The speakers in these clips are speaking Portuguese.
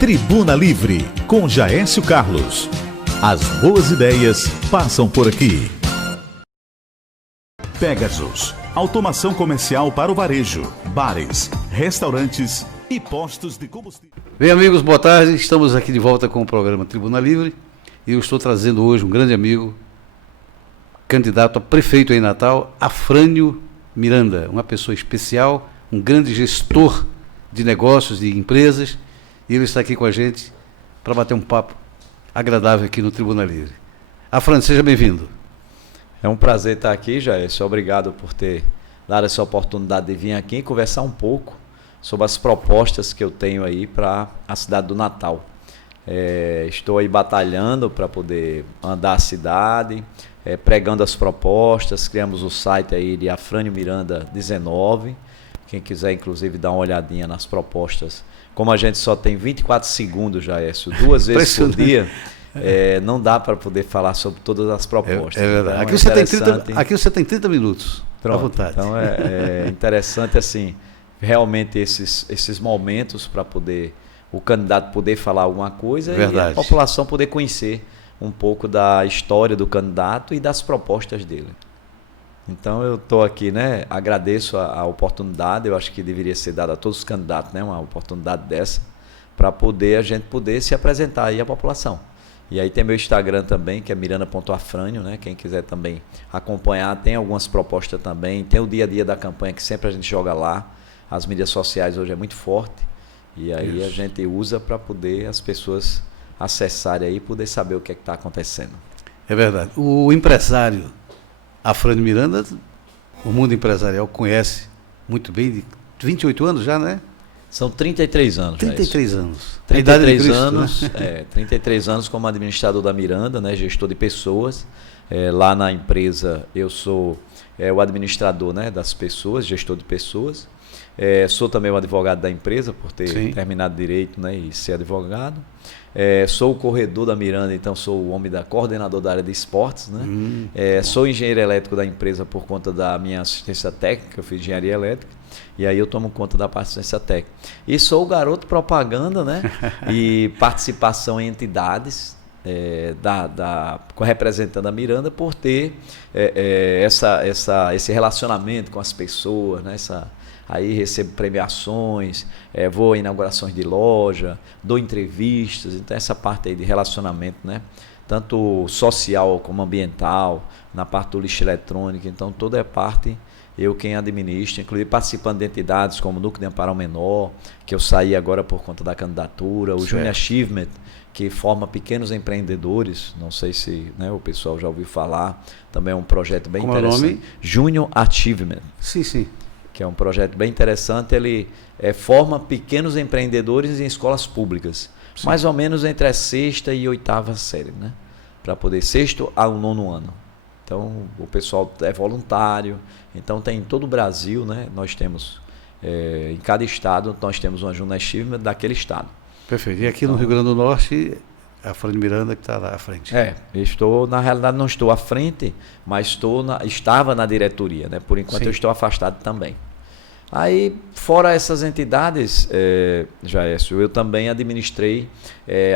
Tribuna Livre, com Jaécio Carlos. As boas ideias passam por aqui. Pegasus, automação comercial para o varejo, bares, restaurantes e postos de combustível. Bem, amigos, boa tarde. Estamos aqui de volta com o programa Tribuna Livre e eu estou trazendo hoje um grande amigo, candidato a prefeito em Natal, Afrânio Miranda, uma pessoa especial, um grande gestor de negócios, de empresas, e ele está aqui com a gente para bater um papo agradável aqui no Tribuna Livre. Afrânio, seja bem-vindo. É um prazer estar aqui, Jaécio. Obrigado por ter dado essa oportunidade de vir aqui e conversar um pouco sobre as propostas que eu tenho aí para a cidade do Natal. Estou aí batalhando para poder andar a cidade, pregando as propostas. Criamos o site aí de Afrânio Miranda 19. Quem quiser, inclusive, dar uma olhadinha nas propostas. Como a gente só tem 24 segundos, Jaécio, 2 vezes por dia, não dá para poder falar sobre todas as propostas. É verdade. Então, aqui você tem 30 minutos, pronto, à vontade. Então é interessante, assim, realmente esses momentos para poder o candidato poder falar alguma coisa e a população poder conhecer um pouco da história do candidato e das propostas dele. Então eu estou aqui, né? Agradeço a oportunidade, eu acho que deveria ser dada a todos os candidatos, né? Uma oportunidade dessa, para a gente poder se apresentar aí à população. E aí tem meu Instagram também, que é miranda.afrânio, né? Quem quiser também acompanhar, tem algumas propostas também, tem o dia a dia da campanha que sempre a gente joga lá, as mídias sociais hoje é muito forte, e aí a gente usa para poder as pessoas acessarem aí e poder saber o que é que está acontecendo. É verdade. O empresário Afrânio Miranda, o mundo empresarial conhece muito bem, de 28 anos já, né? São 33 anos. 33 anos. 33 anos, né? 33 anos como administrador da Miranda, né? Gestor de pessoas. Lá na empresa eu sou o administrador, né? Das pessoas, gestor de pessoas. Sou também o advogado da empresa, por ter terminado direito, né? E ser advogado. Sou o corredor da Miranda, então sou o homem coordenador da área de esportes, né? Sou engenheiro elétrico da empresa por conta da minha assistência técnica, eu fiz engenharia elétrica, e aí eu tomo conta da assistência técnica. E sou o garoto propaganda, né? E participação em entidades, representando a Miranda, por ter esse relacionamento com as pessoas, né? Aí recebo premiações, vou a inaugurações de loja, dou entrevistas, então essa parte aí de relacionamento, né? Tanto social como ambiental, na parte do lixo eletrônico, então toda é parte eu quem administra, inclusive participando de entidades como o Núcleo de Amparo ao Menor, que eu saí agora por conta da candidatura, o Junior Achievement, que forma pequenos empreendedores, não sei se, né, o pessoal já ouviu falar, também é um projeto bem interessante. É o nome? Junior Achievement. Sim. Que é um projeto bem interessante, ele forma pequenos empreendedores em escolas públicas, mais ou menos entre a 6ª e 8ª série, né? Para poder 6º ao 9º ano. Então, o pessoal é voluntário, então tem em todo o Brasil, né? Nós temos, em cada estado, nós temos uma Junior Achievement daquele estado. Perfeito. E aqui no Rio Grande do Norte, a Afrânio Miranda que está lá à frente. Na realidade não estou à frente, mas estava na diretoria, né? Por enquanto eu estou afastado também. Aí, fora essas entidades, Jaécio, eu também administrei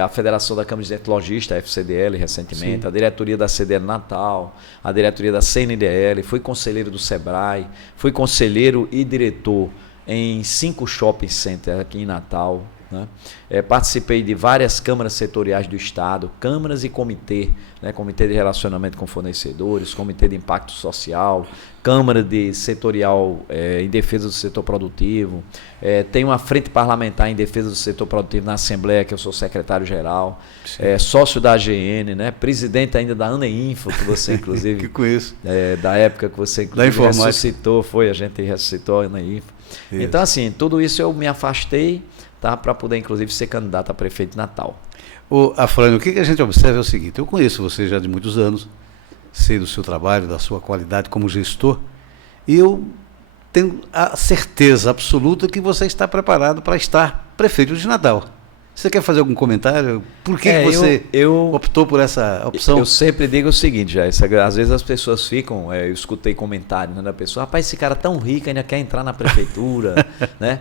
a Federação da Câmara de Dentologistas, a FCDL, recentemente, a diretoria da CDL Natal, a diretoria da CNDL, fui conselheiro do Sebrae, fui conselheiro e diretor em 5 shopping centers aqui em Natal, né? Participei de várias câmaras setoriais do Estado, câmaras e comitê, né? Comitê de relacionamento com fornecedores, comitê de impacto social, câmara de setorial em defesa do setor produtivo, tenho uma frente parlamentar em defesa do setor produtivo na Assembleia, que eu sou secretário-geral, sócio da AGN, né? Presidente ainda da ANEINFO, que você inclusive... que conheço. Da época que você inclusive ressuscitou, a gente ressuscitou a ANEINFO. Então, assim, tudo isso eu me afastei, tá, para poder, inclusive, ser candidato a prefeito de Natal. Afrânio, o que a gente observa é o seguinte: eu conheço você já de muitos anos, sei do seu trabalho, da sua qualidade como gestor, e eu tenho a certeza absoluta que você está preparado para estar prefeito de Natal. Você quer fazer algum comentário? Por que você optou por essa opção? Eu sempre digo o seguinte, às vezes as pessoas ficam, eu escutei comentário, né, da pessoa, rapaz, esse cara tão rico ainda quer entrar na prefeitura, né?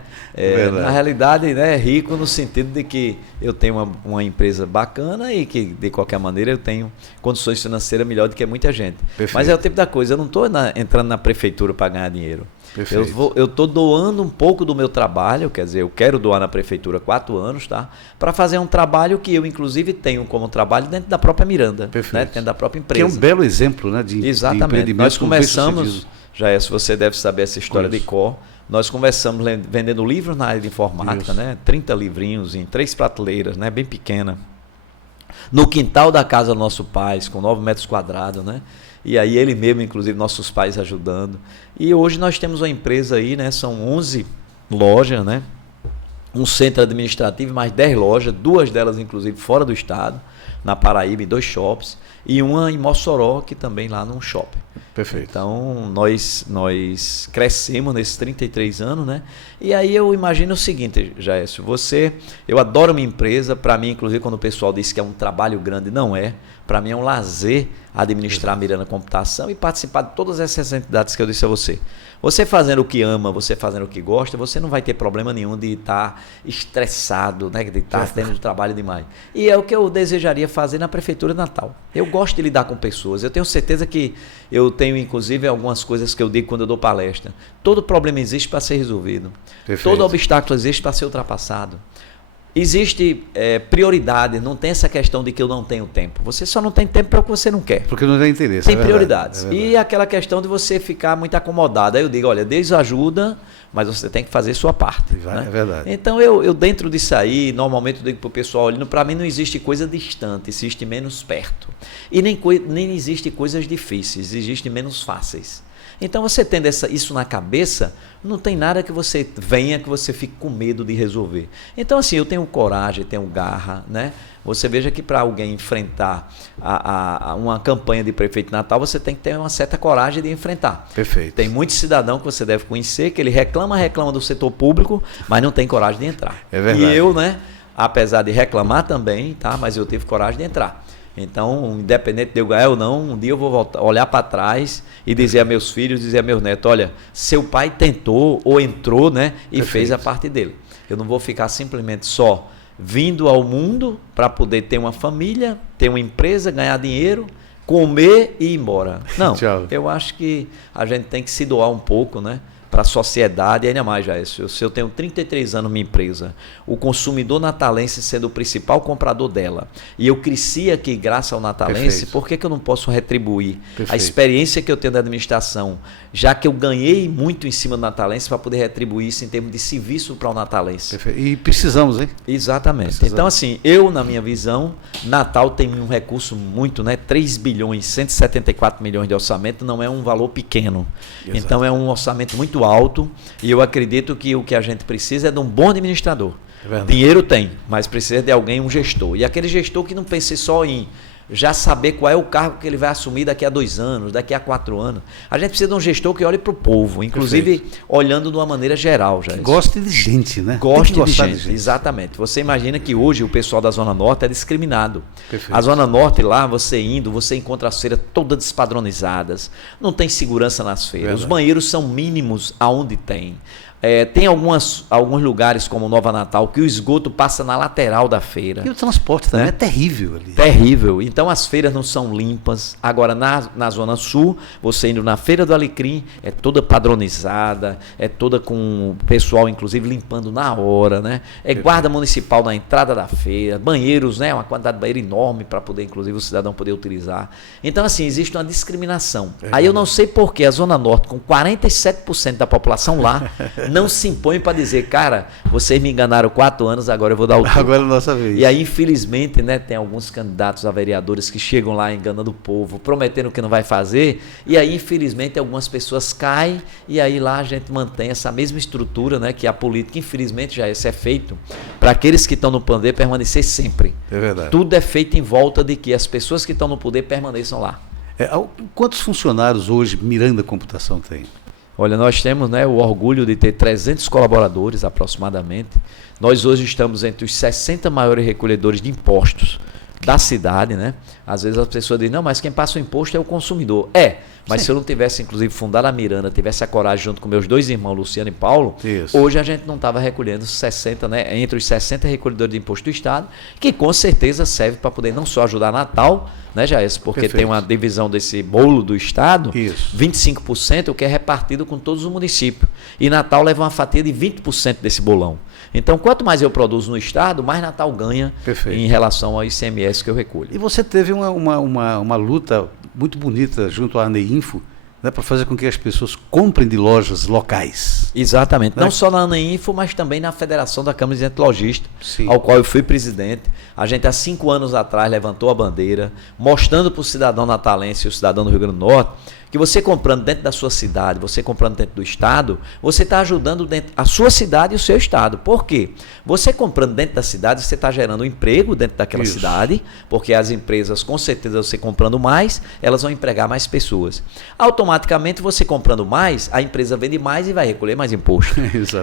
Na realidade, né, é rico no sentido de que eu tenho uma empresa bacana e que, de qualquer maneira, eu tenho condições financeiras melhor do que muita gente. Perfeito. Mas é o tipo da coisa, eu não estou entrando na prefeitura para ganhar dinheiro. Eu estou doando um pouco do meu trabalho, quer dizer, eu quero doar na prefeitura 4 anos, tá? Para fazer um trabalho que eu, inclusive, tenho como trabalho dentro da própria Miranda, né? Dentro da própria empresa. Que é um belo exemplo, né? Exatamente. De empreendimento. Nós começamos, se você deve saber essa história de cor, nós começamos vendendo livros na área de informática, né? 30 livrinhos em 3 prateleiras, né? Bem pequena. No quintal da casa do nosso pai, com 9 metros quadrados, né? E aí ele mesmo, inclusive, nossos pais ajudando. E hoje nós temos uma empresa aí, né? São 11 lojas, né? Um centro administrativo, mais 10 lojas, 2 delas, inclusive, fora do estado, na Paraíba, em 2 shops, e uma em Mossoró, que também lá num shopping. Perfeito. Então, nós crescemos nesses 33 anos, né? E aí eu imagino o seguinte, Jaécio, eu adoro minha empresa, para mim, inclusive, quando o pessoal diz que é um trabalho grande, não é. Para mim é um lazer administrar a Miranda Computação e participar de todas essas entidades que eu disse a você. Você fazendo o que ama, você fazendo o que gosta, você não vai ter problema nenhum de estar estressado, né? De estar tendo de trabalho demais. E é o que eu desejaria fazer na Prefeitura de Natal. Eu gosto de lidar com pessoas. Eu tenho certeza que eu tenho, inclusive, algumas coisas que eu digo quando eu dou palestra. Todo problema existe para ser resolvido. Perfeito. Todo obstáculo existe para ser ultrapassado. Existe prioridade, não tem essa questão de que eu não tenho tempo. Você só não tem tempo para o que você não quer. Porque não tem interesse. Tem prioridades. E aquela questão de você ficar muito acomodado. Aí eu digo, olha, Deus ajuda, mas você tem que fazer sua parte. Né? É verdade. Então eu dentro disso aí, normalmente eu digo para o pessoal, olhando, para mim não existe coisa distante, existe menos perto. E nem existe coisas difíceis, existe menos fáceis. Então você tendo isso na cabeça, não tem nada que você venha que você fique com medo de resolver. Então assim, eu tenho coragem, tenho garra, né? Você veja que para alguém enfrentar uma campanha de prefeito de Natal, você tem que ter uma certa coragem de enfrentar. Perfeito. Tem muito cidadão que você deve conhecer, que ele reclama do setor público, mas não tem coragem de entrar. É verdade. E eu, né, apesar de reclamar também, tá? Mas eu tive coragem de entrar. Então, independente de eu ganhar ou não, um dia eu vou olhar para trás e dizer a meus filhos, dizer a meus netos, olha, seu pai tentou ou entrou, né, e fez a parte dele. Eu não vou ficar simplesmente só vindo ao mundo para poder ter uma família, ter uma empresa, ganhar dinheiro, comer e ir embora. Não, eu acho que a gente tem que se doar um pouco, né? Para a sociedade, e ainda mais, se eu tenho 33 anos minha empresa, o consumidor natalense sendo o principal comprador dela, e eu cresci aqui graças ao natalense, por que eu não posso retribuir a experiência que eu tenho da administração, já que eu ganhei muito em cima do natalense, para poder retribuir isso em termos de serviço para o natalense. Perfeito. E precisamos, hein? Exatamente. Precisamos. Então, assim, na minha visão, Natal tem um recurso muito, né? 3 bilhões, 174 milhões de orçamento, não é um valor pequeno. Exato. Então, é um orçamento muito alto, e eu acredito que o que a gente precisa é de um bom administrador. Dinheiro tem, mas precisa de alguém, um gestor. E aquele gestor que não pense só em já saber qual é o cargo que ele vai assumir daqui a 2 anos, daqui a 4 anos. A gente precisa de um gestor que olhe para o povo, inclusive olhando de uma maneira geral. Já goste de gente, né? Goste de gente, exatamente. Você imagina que hoje o pessoal da Zona Norte é discriminado. Perfeito. A Zona Norte lá, você encontra as feiras todas despadronizadas, não tem segurança nas feiras, verdade. Os banheiros são mínimos aonde tem. Tem alguns lugares, como Nova Natal, que o esgoto passa na lateral da feira. E o transporte também é terrível ali. Terrível. Então as feiras não são limpas. Agora, na Zona Sul, você indo na Feira do Alecrim, é toda padronizada, é toda com o pessoal, inclusive, limpando na hora, né? Guarda municipal na entrada da feira, banheiros, né? Uma quantidade de banheiro enorme para poder, inclusive, o cidadão poder utilizar. Então, assim, existe uma discriminação. Aí eu não sei por que a Zona Norte, com 47% da população lá, não se impõe para dizer, cara, vocês me enganaram 4 anos, agora eu vou dar o tempo. Agora é a nossa vez. E aí, infelizmente, né, tem alguns candidatos a vereadores que chegam lá enganando o povo, prometendo que não vai fazer, e aí, infelizmente, algumas pessoas caem, e aí lá a gente mantém essa mesma estrutura, né, que a política, infelizmente, já isso é feito para aqueles que estão no poder permanecer sempre. É verdade. Tudo é feito em volta de que as pessoas que estão no poder permaneçam lá. Quantos funcionários hoje Miranda Computação tem? Olha, nós temos, né, o orgulho de ter 300 colaboradores aproximadamente. Nós hoje estamos entre os 60 maiores recolhedores de impostos da cidade, né? Às vezes as pessoas dizem, não, mas quem passa o imposto é o consumidor. Mas se eu não tivesse, inclusive, fundado a Miranda, tivesse a coragem junto com meus 2 irmãos, Luciano e Paulo, hoje a gente não estava recolhendo 60, né? Entre os 60 recolhedores de imposto do Estado, que com certeza serve para poder não só ajudar Natal, né, Jair? Porque Perfeito. tem uma divisão desse bolo do Estado, Isso. 25%, que é repartido com todos os municípios. E Natal leva uma fatia de 20% desse bolão. Então, quanto mais eu produzo no Estado, mais Natal ganha em relação ao ICMS que eu recolho. E você teve uma luta muito bonita junto à ANEINFO, né, para fazer com que as pessoas comprem de lojas locais. Exatamente. Né? Não só na ANEINFO, mas também na Federação da Câmara de Agentes Logísticos, Sim. ao qual eu fui presidente. A gente, há 5 anos atrás, levantou a bandeira, mostrando para o cidadão natalense e o cidadão do Rio Grande do Norte, que você comprando dentro da sua cidade, você comprando dentro do estado, você está ajudando dentro a sua cidade e o seu estado. Por quê? Você comprando dentro da cidade, você está gerando emprego dentro daquela cidade, porque as empresas, com certeza, você comprando mais, elas vão empregar mais pessoas. Automaticamente, você comprando mais, a empresa vende mais e vai recolher mais imposto.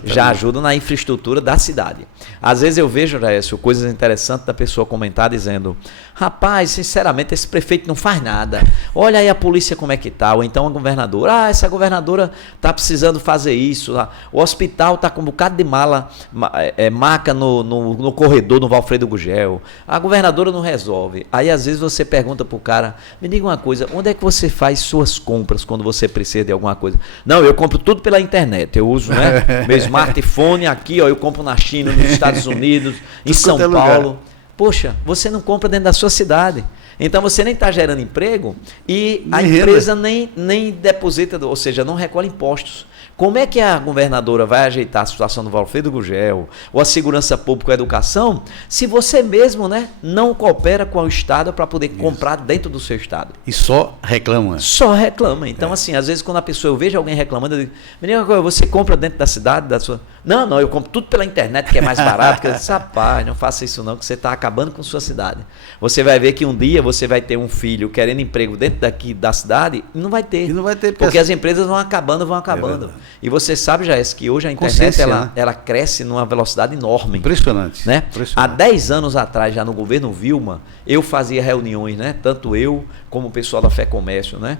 Já ajuda na infraestrutura da cidade. Às vezes eu vejo, Jaécio, coisas interessantes da pessoa comentar dizendo, rapaz, sinceramente, esse prefeito não faz nada. Olha aí a polícia como é que está. Ou então a governadora, essa governadora está precisando fazer isso. O hospital está com um bocado de maca no corredor, no Valfredo Gugel. A governadora não resolve. Aí às vezes você pergunta para o cara, me diga uma coisa, onde é que você faz suas compras quando você precisa de alguma coisa? Não, eu compro tudo pela internet. Eu uso, né, meu smartphone aqui, ó, eu compro na China, nos Estados Unidos, em São Paulo. Poxa, você não compra dentro da sua cidade. Então você nem está gerando emprego e a empresa nem deposita, ou seja, não recolhe impostos. Como é que a governadora vai ajeitar a situação do Valfredo Gugel, ou a segurança pública ou a educação, se você mesmo, né, não coopera com o Estado para poder comprar dentro do seu Estado? E só reclama. Só reclama. Então, assim, às vezes quando a pessoa, eu vejo alguém reclamando, eu digo, menina, você compra dentro da cidade, da sua... Não, eu compro tudo pela internet, que é mais barato. Eu disse, rapaz, não faça isso não, que você está acabando com sua cidade. Você vai ver que um dia você vai ter um filho querendo emprego dentro daqui da cidade e não vai ter. E não vai ter porque as empresas vão acabando. E você sabe, Jair, que hoje a internet ela cresce numa velocidade enorme. Impressionante. Né? Há 10 anos atrás, já no governo Vilma, eu fazia reuniões, né? Tanto eu como o pessoal da Fé Comércio, né?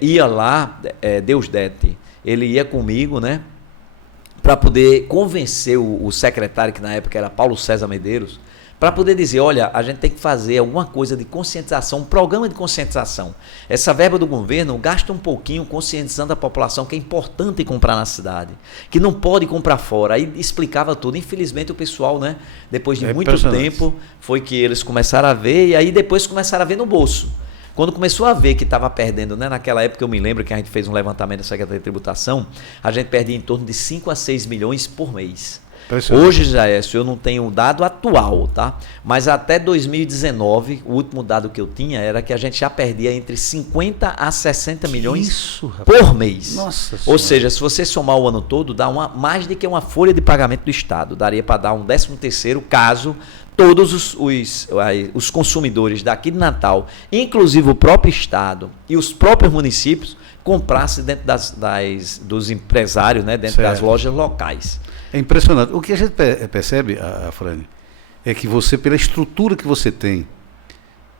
Ia lá, Deus Dete, ele ia comigo, né? Para poder convencer o secretário, que na época era Paulo César Medeiros, para poder dizer, olha, a gente tem que fazer alguma coisa de conscientização, um programa de conscientização. Essa verba do governo gasta um pouquinho conscientizando a população que é importante comprar na cidade, que não pode comprar fora. Aí explicava tudo. Infelizmente o pessoal, né, depois de muito tempo, foi que eles começaram a ver, e aí depois começaram a ver no bolso. Quando começou a ver que estava perdendo, né, naquela época eu me lembro que a gente fez um levantamento da Secretaria de Tributação, a gente perdia em torno de 5 a 6 milhões por mês. Hoje, Jaécio, eu não tenho o dado atual, tá? Mas até 2019, o último dado que eu tinha era que a gente já perdia entre 50 a 60 milhões por mês. Nossa Ou seja, se você somar o ano todo, dá mais do que uma folha de pagamento do Estado. Daria para dar um 13º caso todos os consumidores daqui de Natal, inclusive o próprio Estado e os próprios municípios, comprassem dentro dos empresários, né, dentro das lojas locais. É impressionante. O que a gente percebe, Afrânio, é que você, pela estrutura que você tem,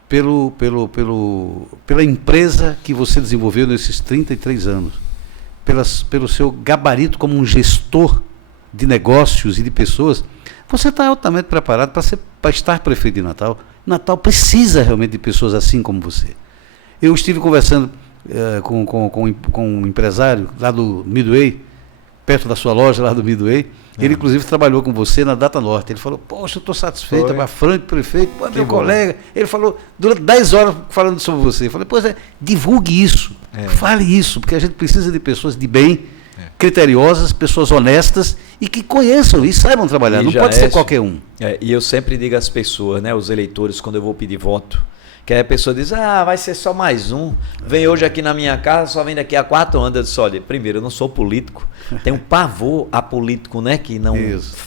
pela empresa que você desenvolveu nesses 33 anos, pelo seu gabarito como um gestor de negócios e de pessoas, você está altamente preparado para estar prefeito de Natal. Natal precisa realmente de pessoas assim como você. Eu estive conversando com um empresário lá do Midway, perto da sua loja lá do Midway. Ele, inclusive, trabalhou com você na Data Norte. Ele falou, poxa, eu estou satisfeito, é Franco, prefeito, pô, meu colega. Ele falou, durante 10 horas falando sobre você. Eu falei, pois divulgue isso, fale isso, porque a gente precisa de pessoas de bem, criteriosas, pessoas honestas e que conheçam e saibam trabalhar. Não pode ser qualquer um. E eu sempre digo às pessoas, né, os eleitores, quando eu vou pedir voto, que aí a pessoa diz, vai ser só mais um, vem hoje aqui na minha casa, só vem daqui a 4 anos. Eu disse, olha, primeiro, eu não sou político, tenho pavor a político, né, que não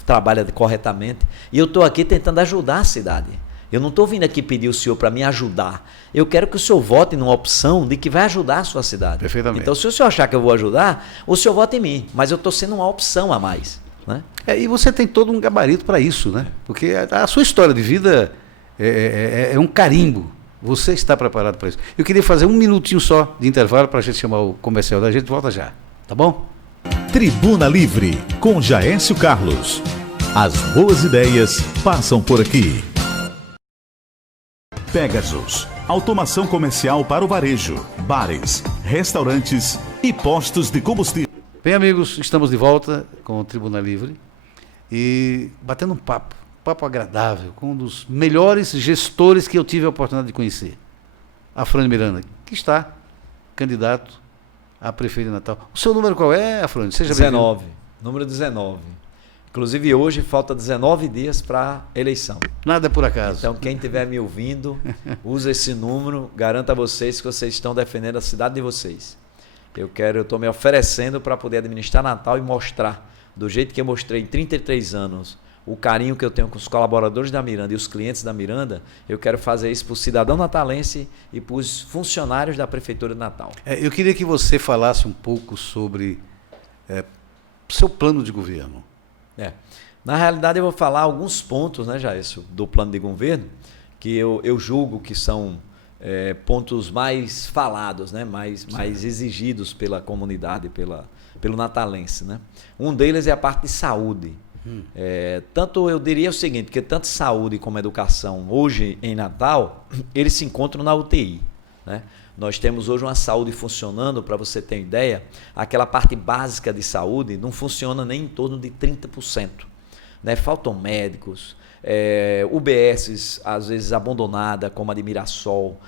trabalha corretamente, e eu estou aqui tentando ajudar a cidade. Eu não estou vindo aqui pedir o senhor para me ajudar. Eu quero que o senhor vote numa opção de que vai ajudar a sua cidade. Perfeitamente. Então, se o senhor achar que eu vou ajudar, o senhor vota em mim. Mas eu estou sendo uma opção a mais. Né? E você tem todo um gabarito para isso, né? Porque a sua história de vida é um carimbo. Você está preparado para isso. Eu queria fazer um minutinho só de intervalo para a gente chamar o comercial da gente. Volta já. Tá bom? Tribuna Livre, com Jaécio Carlos. As boas ideias passam por aqui. Pegasus, automação comercial para o varejo, bares, restaurantes e postos de combustível. Bem, amigos, estamos de volta com o Tribuna Livre e batendo um papo agradável com um dos melhores gestores que eu tive a oportunidade de conhecer, Afrânio Miranda, que está candidato a prefeito de Natal. O seu número qual é, Afrânio? Seja 19, número 19. Inclusive hoje falta 19 dias para a eleição. Nada é por acaso. Então quem estiver me ouvindo, use esse número, garanto a vocês que vocês estão defendendo a cidade de vocês. Eu estou me oferecendo para poder administrar Natal e mostrar, do jeito que eu mostrei em 33 anos, o carinho que eu tenho com os colaboradores da Miranda e os clientes da Miranda, eu quero fazer isso para o cidadão natalense e para os funcionários da Prefeitura de Natal. Eu queria que você falasse um pouco sobre seu plano de governo. Na realidade, eu vou falar alguns pontos, né, Jaécio, do plano de governo, que eu julgo que são pontos mais falados, né, mais exigidos pela comunidade, pelo natalense. Né? Um deles é a parte de saúde. Tanto eu diria o seguinte, que tanto saúde como educação, hoje em Natal, eles se encontram na UTI. Né? Nós temos hoje uma saúde funcionando, para você ter uma ideia, aquela parte básica de saúde não funciona nem em torno de 30%. Né? Faltam médicos, UBSs às vezes abandonada, como a de Mirassol,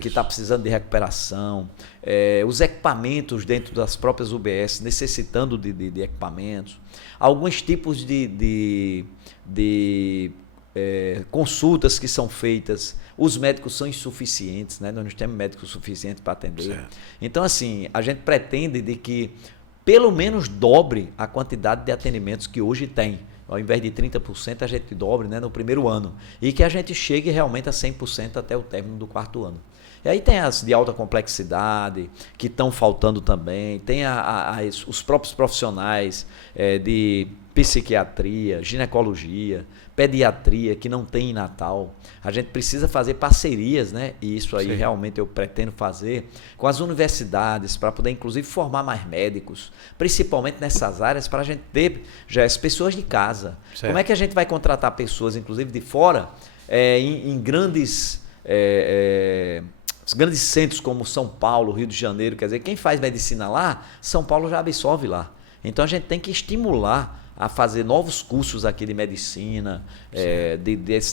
que está precisando de recuperação, os equipamentos dentro das próprias UBS necessitando de equipamentos, alguns tipos de consultas que são feitas, os médicos são insuficientes, né? Nós não temos médicos suficientes para atender. Certo. Então, assim, a gente pretende de que pelo menos dobre a quantidade de atendimentos que hoje tem. Ao invés de 30%, a gente dobre, né, no primeiro ano. E que a gente chegue realmente a 100% até o término do quarto ano. E aí tem as de alta complexidade, que estão faltando também. Tem os próprios profissionais de psiquiatria, ginecologia, pediatria, que não tem em Natal. A gente precisa fazer parcerias, né? E isso aí realmente eu pretendo fazer com as universidades, para poder inclusive formar mais médicos, principalmente nessas áreas, para a gente ter já as pessoas de casa. Certo. Como é que a gente vai contratar pessoas, inclusive de fora, em grandes centros como São Paulo, Rio de Janeiro? Quer dizer, quem faz medicina lá, São Paulo já absorve lá. Então a gente tem que estimular a fazer novos cursos aqui de medicina,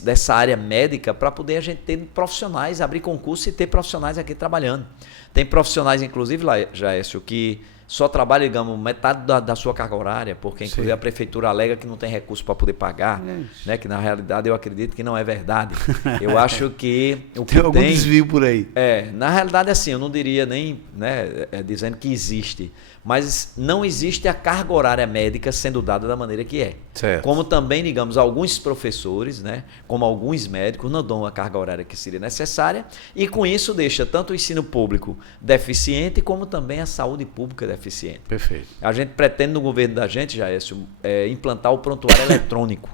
dessa área médica, para poder a gente ter profissionais, abrir concurso e ter profissionais aqui trabalhando. Tem profissionais, inclusive, lá, Jaécio, que só trabalham, digamos, metade da sua carga horária, porque inclusive a prefeitura alega que não tem recurso para poder pagar, né? Que na realidade eu acredito que não é verdade. Eu acho que o que tem algum desvio por aí. Na realidade, assim, eu não diria nem, né, dizendo que existe, mas não existe a carga horária médica sendo dada da maneira que é. Certo. Como também, digamos, alguns professores, né, como alguns médicos, não dão a carga horária que seria necessária, e com isso deixa tanto o ensino público deficiente, como também a saúde pública deficiente. Perfeito. A gente pretende, no governo da gente, Jaécio, implantar o prontuário eletrônico.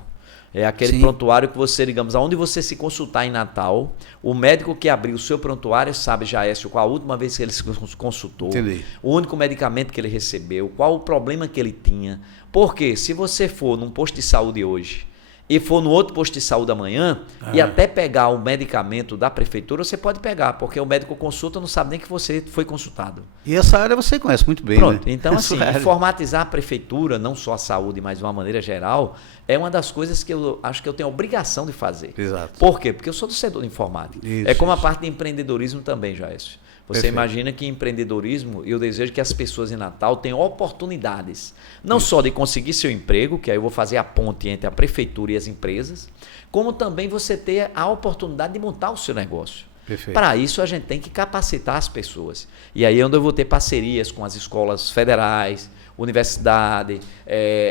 É aquele prontuário que você, digamos, aonde você se consultar em Natal, o médico que abriu o seu prontuário sabe, Jaécio, qual a última vez que ele se consultou, Entendi. O único medicamento que ele recebeu, qual o problema que ele tinha. Porque se você for num posto de saúde hoje e for no outro posto de saúde amanhã, e até pegar o medicamento da prefeitura, você pode pegar, porque o médico consulta não sabe nem que você foi consultado. E essa área você conhece muito bem, Pronto, né? Então assim, informatizar a prefeitura, não só a saúde, mas de uma maneira geral, é uma das coisas que eu acho que eu tenho a obrigação de fazer. Exato. Por quê? Porque eu sou do setor informático. Isso, como a parte de empreendedorismo também, Jaécio. Você Perfeito. imagina que empreendedorismo, eu desejo que as pessoas em Natal tenham oportunidades, não só de conseguir seu emprego, que aí eu vou fazer a ponte entre a prefeitura e as empresas, como também você ter a oportunidade de montar o seu negócio. Perfeito. Para isso a gente tem que capacitar as pessoas. E aí é onde eu vou ter parcerias com as escolas federais, universidade,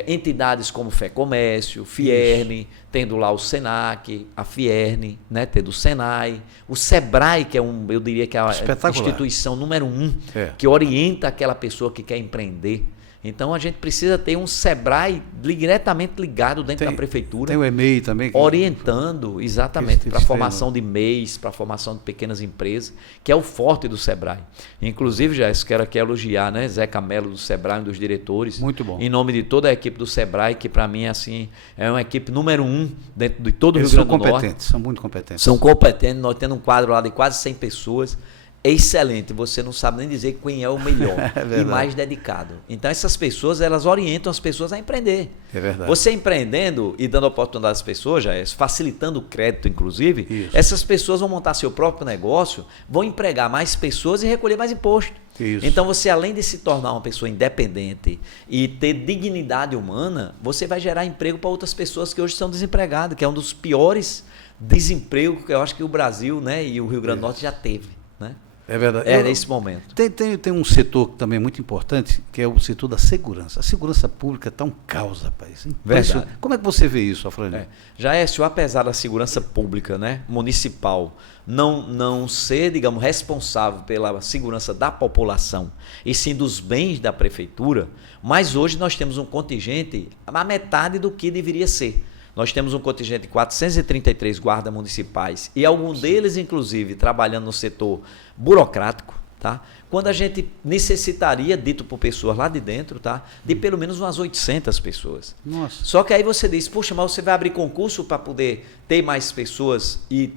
entidades como FEComércio, Fierne, tendo lá o Senac, a Fierne, né, tendo o Senai, o Sebrae, que eu diria que é a instituição número 1, que orienta aquela pessoa que quer empreender. Então, a gente precisa ter um Sebrae diretamente ligado dentro da prefeitura. Tem o EMEI também. Orientando, exatamente, para a formação de MEIs, para a formação de pequenas empresas, que é o forte do Sebrae. Inclusive, Jéssica, quero aqui elogiar, né, Zeca Mello do Sebrae, um dos diretores. Muito bom. Em nome de toda a equipe do Sebrae, que para mim assim, é uma equipe número 1 dentro de todo o Rio Grande do Norte. São competentes, são muito competentes. São competentes, nós temos um quadro lá de quase 100 pessoas. Excelente, você não sabe nem dizer quem é o melhor e mais dedicado. Então essas pessoas, elas orientam as pessoas a empreender. É verdade. Você empreendendo e dando oportunidade às pessoas, facilitando o crédito inclusive, isso. Essas pessoas vão montar seu próprio negócio, vão empregar mais pessoas e recolher mais imposto. Isso. Então você, além de se tornar uma pessoa independente e ter dignidade humana, você vai gerar emprego para outras pessoas que hoje são desempregadas, que é um dos piores desempregos que eu acho que o Brasil, né, e o Rio Grande do Norte já teve, né? É verdade. Nesse momento. Tem um setor também muito importante, que é o setor da segurança. A segurança pública está um caos, rapaz. Verdade. Como é que você vê isso, Afrânio? Jaécio, apesar da segurança pública, né, municipal, não ser, digamos, responsável pela segurança da população, e sim dos bens da prefeitura, mas hoje nós temos um contingente a metade do que deveria ser. Nós temos um contingente de 433 guardas municipais e algum deles, inclusive, trabalhando no setor burocrático, tá? Quando a gente necessitaria, dito por pessoas lá de dentro, tá? De pelo menos umas 800 pessoas. Nossa. Só que aí você diz, puxa, mas você vai abrir concurso para poder ter mais pessoas e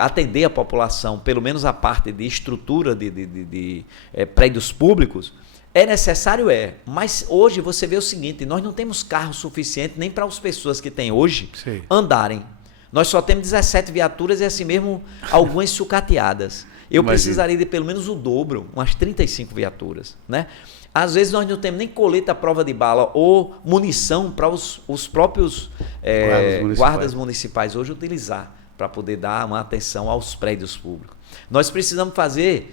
atender a população, pelo menos a parte de estrutura de prédios públicos. É necessário, mas hoje você vê o seguinte, nós não temos carro suficiente nem para as pessoas que têm hoje andarem. Nós só temos 17 viaturas e assim mesmo algumas sucateadas. Eu precisaria de pelo menos o dobro, umas 35 viaturas, né? Às vezes nós não temos nem colete à prova de bala ou munição para os próprios guardas municipais hoje utilizar para poder dar uma atenção aos prédios públicos. Nós precisamos fazer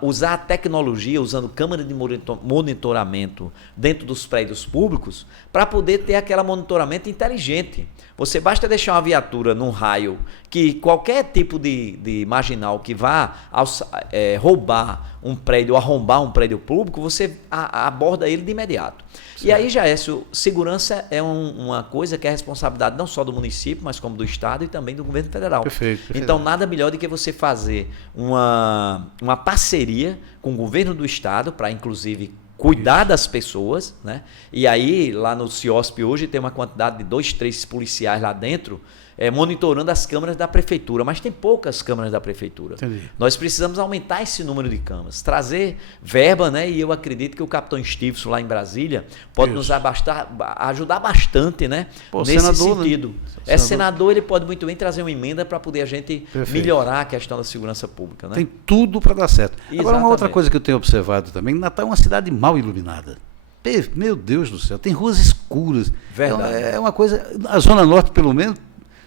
usar a tecnologia, usando câmera de monitoramento dentro dos prédios públicos, para poder ter aquele monitoramento inteligente. Você basta deixar uma viatura num raio que qualquer tipo de marginal que vá roubar um prédio, arrombar um prédio público, você aborda ele de imediato. Certo. E aí, Jaécio, segurança é uma coisa que é responsabilidade não só do município, mas como do Estado e também do governo federal. Perfeito. Então, nada melhor do que você fazer uma parceria com o governo do Estado para, inclusive, cuidar das pessoas, né? E aí, lá no CIOSP hoje tem uma quantidade de 2, 3 policiais lá dentro, monitorando as câmeras da prefeitura, mas tem poucas câmeras da prefeitura. Entendi. Nós precisamos aumentar esse número de câmeras, trazer verba, né? E eu acredito que o capitão Stevenson lá em Brasília pode nos ajudar bastante, né? Nesse senador, sentido. Né? Senador, ele pode muito bem trazer uma emenda para poder a gente melhorar a questão da segurança pública, né? Tem tudo para dar certo. Exatamente. Agora, uma outra coisa que eu tenho observado também, Natal é uma cidade mal iluminada. Meu Deus do céu, tem ruas escuras. Verdade. É uma coisa, a Zona Norte, pelo menos,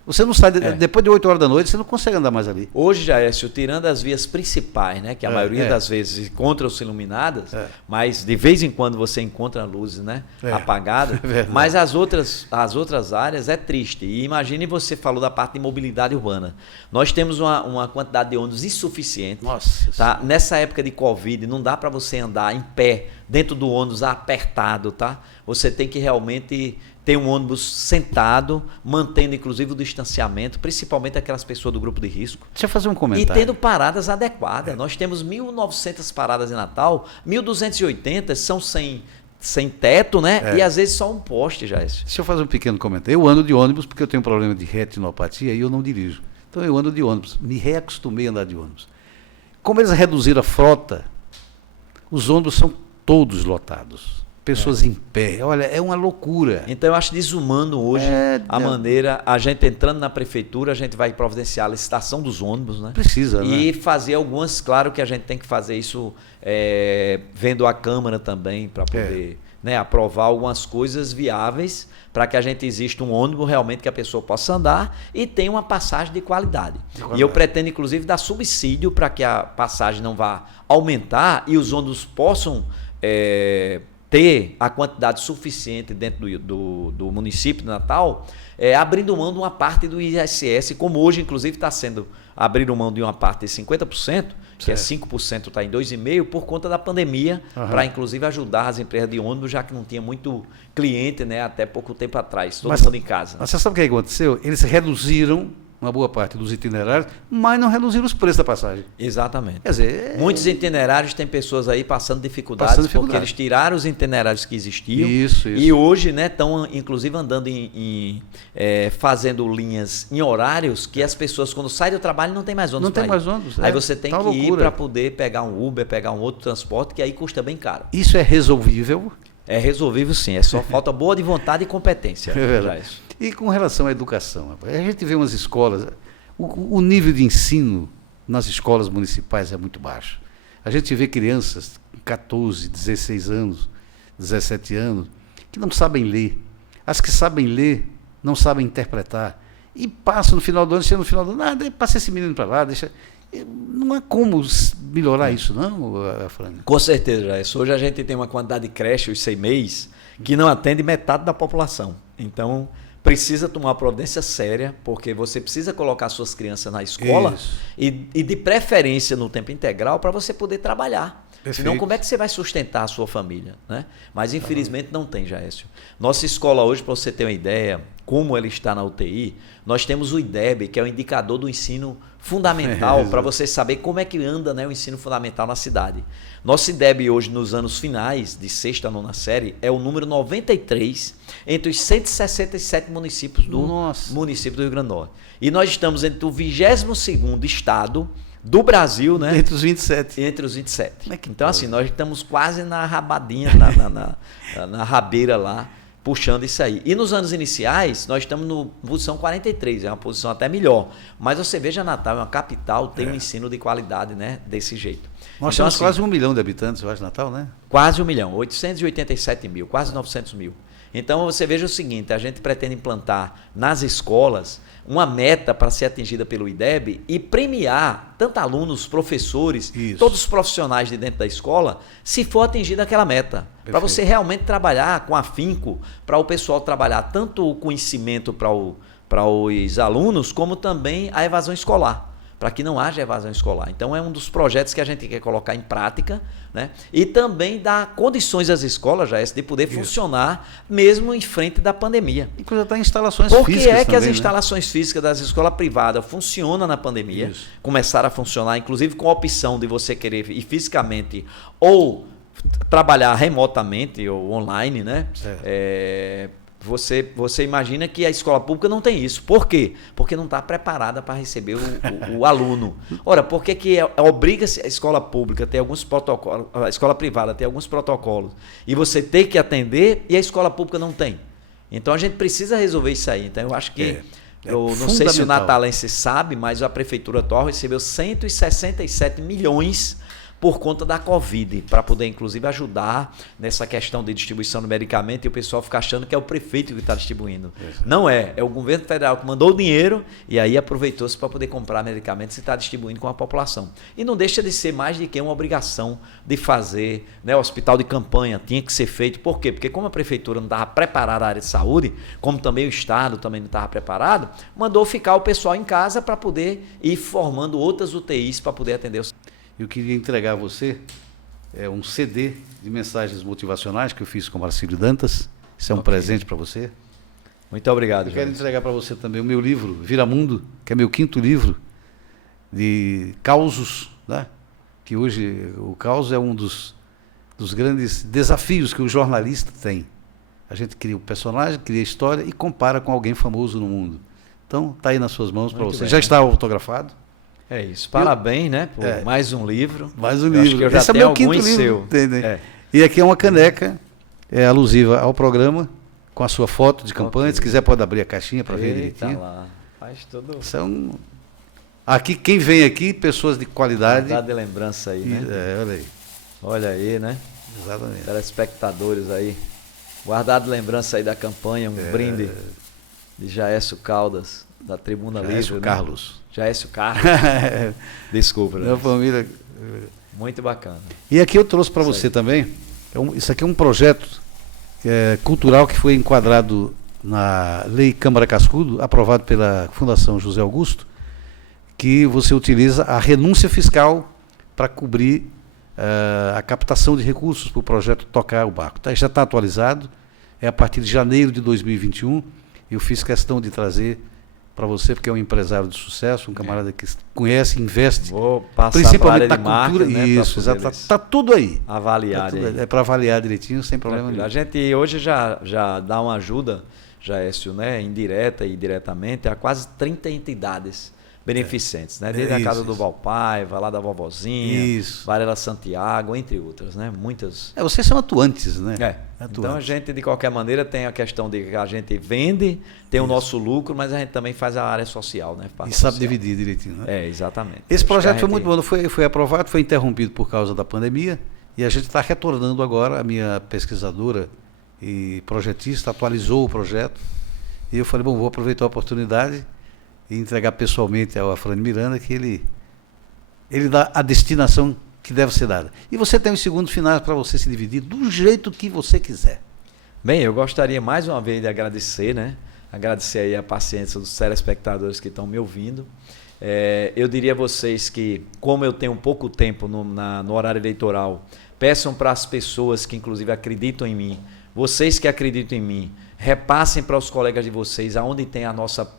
você não sai, depois de 8 horas da noite, você não consegue andar mais ali. Hoje, Jaécio, tirando as vias principais, né, que a maioria das vezes encontram-se iluminadas, mas de vez em quando você encontra luzes, né, apagadas, mas as outras áreas é triste. E imagine, você falou da parte de mobilidade urbana. Nós temos uma quantidade de ônibus insuficiente. Nossa. Tá? Nessa época de Covid, não dá para você andar em pé dentro do ônibus apertado, tá? Você tem que realmente ter um ônibus sentado, mantendo inclusive o distanciamento, principalmente aquelas pessoas do grupo de risco. Deixa eu fazer um comentário. E tendo paradas adequadas. Nós temos 1.900 paradas em Natal, 1.280 são sem teto, né? E às vezes só um poste, já. Deixa eu fazer um pequeno comentário. Eu ando de ônibus porque eu tenho um problema de retinopatia e eu não dirijo. Então eu ando de ônibus. Me reacostumei a andar de ônibus. Como eles reduziram a frota, os ônibus são todos lotados. Pessoas em pé. Olha, é uma loucura. Então eu acho desumano hoje maneira, a gente entrando na prefeitura, a gente vai providenciar a licitação dos ônibus, né? Precisa, né? E fazer algumas, claro que a gente tem que fazer isso vendo a Câmara também, para poder aprovar algumas coisas viáveis, para que a gente exista um ônibus realmente que a pessoa possa andar e tenha uma passagem de qualidade. E eu pretendo, inclusive, dar subsídio para que a passagem não vá aumentar e os ônibus possam ter a quantidade suficiente dentro do município de Natal, abrindo mão de uma parte do ISS, como hoje, inclusive, está sendo abrindo mão de uma parte de 50%, que é 5%, está em 2,5%, por conta da pandemia, para, inclusive, ajudar as empresas de ônibus, já que não tinha muito cliente, né, até pouco tempo atrás, todo mundo em casa. Mas você sabe o que aconteceu? Eles reduziram uma boa parte dos itinerários, mas não reduziram os preços da passagem. Exatamente. Quer dizer, muitos itinerários têm pessoas aí passando dificuldades, porque eles tiraram os itinerários que existiam. Isso. E hoje, né, estão inclusive andando fazendo linhas em horários que as pessoas, quando saem do trabalho, não tem mais ônibus. Não tem mais ônibus. Aí você tem que ir para poder pegar um Uber, pegar um outro transporte, que aí custa bem caro. Isso é resolvível? É resolvível, sim. É só falta boa de vontade e competência. É verdade. E com relação à educação, a gente vê umas escolas, o nível de ensino nas escolas municipais é muito baixo. A gente vê crianças de 14, 16 anos, 17 anos, que não sabem ler. As que sabem ler, não sabem interpretar. E passam no final do ano, chega no final do ano, passa esse menino para lá, deixa... Não há como melhorar isso, não, Fran? Com certeza, Jair. Hoje a gente tem uma quantidade de creche, os 6 meses, que não atende metade da população. Então, precisa tomar uma providência séria, porque você precisa colocar suas crianças na escola e de preferência no tempo integral para você poder trabalhar. Perfeito. Senão, como é que você vai sustentar a sua família, né? Mas, infelizmente, não tem, Jaécio. Nossa escola hoje, para você ter uma ideia, como ela está na UTI, nós temos o IDEB, que é o indicador do ensino fundamental, para você saber como é que anda, né, o ensino fundamental na cidade. Nosso IDEB hoje, nos anos finais, de 6ª a 9ª série, é o número 93 entre os 167 municípios do município do Rio Grande do Norte. E nós estamos entre o 22º estado do Brasil, né? Entre os 27. Entre os 27. Então, pode? Assim, nós estamos quase na rabadinha, na rabeira lá, puxando isso aí. E nos anos iniciais, nós estamos na posição 43, é uma posição até melhor. Mas você veja, Natal é uma capital, tem um ensino de qualidade, né? Desse jeito. Nós temos quase 1 milhão de habitantes, eu acho, Natal, né? Quase 1 milhão, 887 mil, quase 900 mil. Então, você veja o seguinte, a gente pretende implantar nas escolas uma meta para ser atingida pelo IDEB e premiar tanto alunos, professores, todos os profissionais de dentro da escola, se for atingida aquela meta. Para você realmente trabalhar com afinco, para o pessoal trabalhar tanto o conhecimento para os alunos, como também a evasão escolar, para que não haja evasão escolar. Então, é um dos projetos que a gente quer colocar em prática, né? E também dar condições às escolas, já de poder funcionar mesmo em frente da pandemia. Inclusive até instalações físicas. Por que é que também, as instalações físicas das escolas privadas funcionam na pandemia? Começaram a funcionar, inclusive com a opção de você querer ir fisicamente ou trabalhar remotamente ou online, né? Você imagina que a escola pública não tem isso. Por quê? Porque não está preparada para receber o aluno. Ora, por que obriga-se a escola pública a ter alguns protocolos, a escola privada a ter alguns protocolos, e você tem que atender e a escola pública não tem? Então a gente precisa resolver isso aí. Então eu acho que, eu não sei se o natalense sabe, mas a prefeitura atual recebeu 167 milhões por conta da Covid, para poder, inclusive, ajudar nessa questão de distribuição do medicamento, e o pessoal fica achando que é o prefeito que está distribuindo. Não é o governo federal que mandou o dinheiro e aí aproveitou-se para poder comprar medicamentos e está distribuindo com a população. E não deixa de ser mais de que uma obrigação de fazer, né? O hospital de campanha tinha que ser feito. Por quê? Porque como a prefeitura não estava preparada a área de saúde, como também o Estado também não estava preparado, mandou ficar o pessoal em casa para poder ir formando outras UTIs para poder atender os... Eu queria entregar a você um CD de mensagens motivacionais que eu fiz com Marcílio Dantas. Isso é um presente para você. Muito obrigado, Quero entregar para você também o meu livro, Viramundo, que é meu 5º livro de causos, né? Que hoje o caos é um dos grandes desafios que o jornalista tem. A gente cria o personagem, cria a história e compara com alguém famoso no mundo. Então, está aí nas suas mãos para você. Já está autografado. É isso. Parabéns, né? Por mais um livro. Mais um livro. Acho que eu já Esse tenho é meu 5º livro. Seu. E aqui é uma caneca alusiva ao programa, com a sua foto de campanha. Se quiser, pode abrir a caixinha para ver direitinho. Lá. Faz tudo. Aqui, quem vem aqui, pessoas de qualidade. Guardado de lembrança aí, né? Olha aí. Olha aí, né? Exatamente. Telespectadores aí. Guardado de lembrança aí da campanha, um brinde de Jaécio Caldas, da Tribuna Livre. Jaécio Carlos. Jaécio Carlos. Desculpa. Minha família. Muito bacana. E aqui eu trouxe para você também Isso aqui é um projeto cultural que foi enquadrado na Lei Câmara Cascudo, aprovado pela Fundação José Augusto, que você utiliza a renúncia fiscal para cobrir a captação de recursos para o projeto Tocar o Barco. Já está atualizado, é a partir de janeiro de 2021, eu fiz questão de trazer para você, porque é um empresário de sucesso, um camarada que conhece, investe, principalmente na cultura. Né, isso, está tudo aí. Avaliar. Tá tudo, é para avaliar direitinho, sem problema nenhum. A gente hoje já dá uma ajuda, Jaécio, né, indireta e diretamente, a quase 30 entidades beneficentes, né? Desde a casa do Valpaiva, lá da vovozinha, Varela Santiago, entre outras, né? Muitas. Vocês são atuantes, né? Atuantes. Então a gente, de qualquer maneira, tem a questão de que a gente vende, tem o nosso lucro, mas a gente também faz a área social, né? E sabe dividir direitinho, né? Exatamente. Esse projeto foi muito bom, foi aprovado, foi interrompido por causa da pandemia, e a gente está retornando agora. A minha pesquisadora e projetista atualizou o projeto, e eu falei, bom, vou aproveitar a oportunidade e entregar pessoalmente ao Afrânio Miranda, que ele dá a destinação que deve ser dada. E você tem os segundos finais para você se dividir do jeito que você quiser. Bem, eu gostaria mais uma vez de agradecer, né? Agradecer aí a paciência dos telespectadores que estão me ouvindo. Eu diria a vocês que, como eu tenho pouco tempo no horário eleitoral, peçam para as pessoas que inclusive acreditam em mim, vocês que acreditam em mim, repassem para os colegas de vocês aonde tem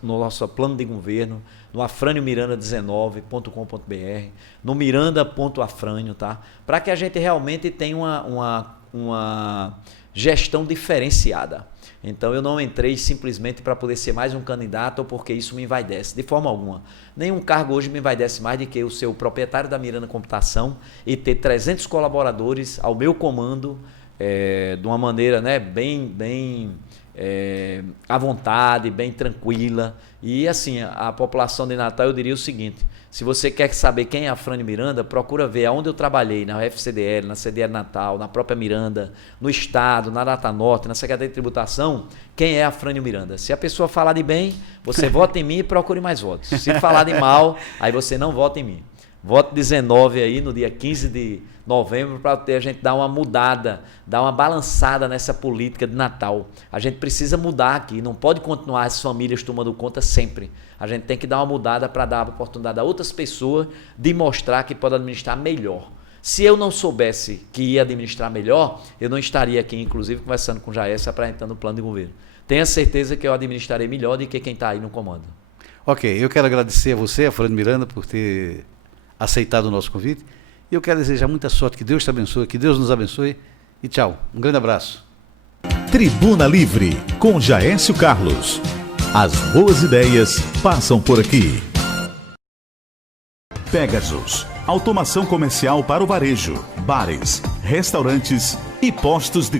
no nosso plano de governo, no afraniomiranda19.com.br, no miranda.afranio, tá? Para que a gente realmente tenha uma gestão diferenciada. Então eu não entrei simplesmente para poder ser mais um candidato ou porque isso me envaidece, de forma alguma. Nenhum cargo hoje me envaidece mais do que o ser o proprietário da Miranda Computação e ter 300 colaboradores ao meu comando, de uma maneira, né, bem à vontade, bem tranquila. E assim, a população de Natal, eu diria o seguinte: se você quer saber quem é Afrânio Miranda, procura ver aonde eu trabalhei, na FCDL, na CDL Natal, na própria Miranda, no Estado, na Data Norte, na Secretaria de Tributação, quem é Afrânio Miranda. Se a pessoa falar de bem, você vota em mim e procure mais votos. Se falar de mal, aí você não vota em mim. Voto 19 aí, no dia 15 de novembro, para a gente dar uma mudada, dar uma balançada nessa política de Natal. A gente precisa mudar aqui, não pode continuar as famílias tomando conta sempre. A gente tem que dar uma mudada para dar a oportunidade a outras pessoas de mostrar que pode administrar melhor. Se eu não soubesse que ia administrar melhor, eu não estaria aqui, inclusive, conversando com o Jaécio, apresentando o plano de governo. Tenha certeza que eu administrarei melhor do que quem está aí no comando. Ok, eu quero agradecer a você, Afrânio Miranda, por ter aceitado o nosso convite. E eu quero desejar muita sorte, que Deus te abençoe, que Deus nos abençoe. E tchau, um grande abraço. Tribuna Livre, com Jaécio Carlos. As boas ideias passam por aqui. Pegasus, automação comercial para o varejo, bares, restaurantes e postos de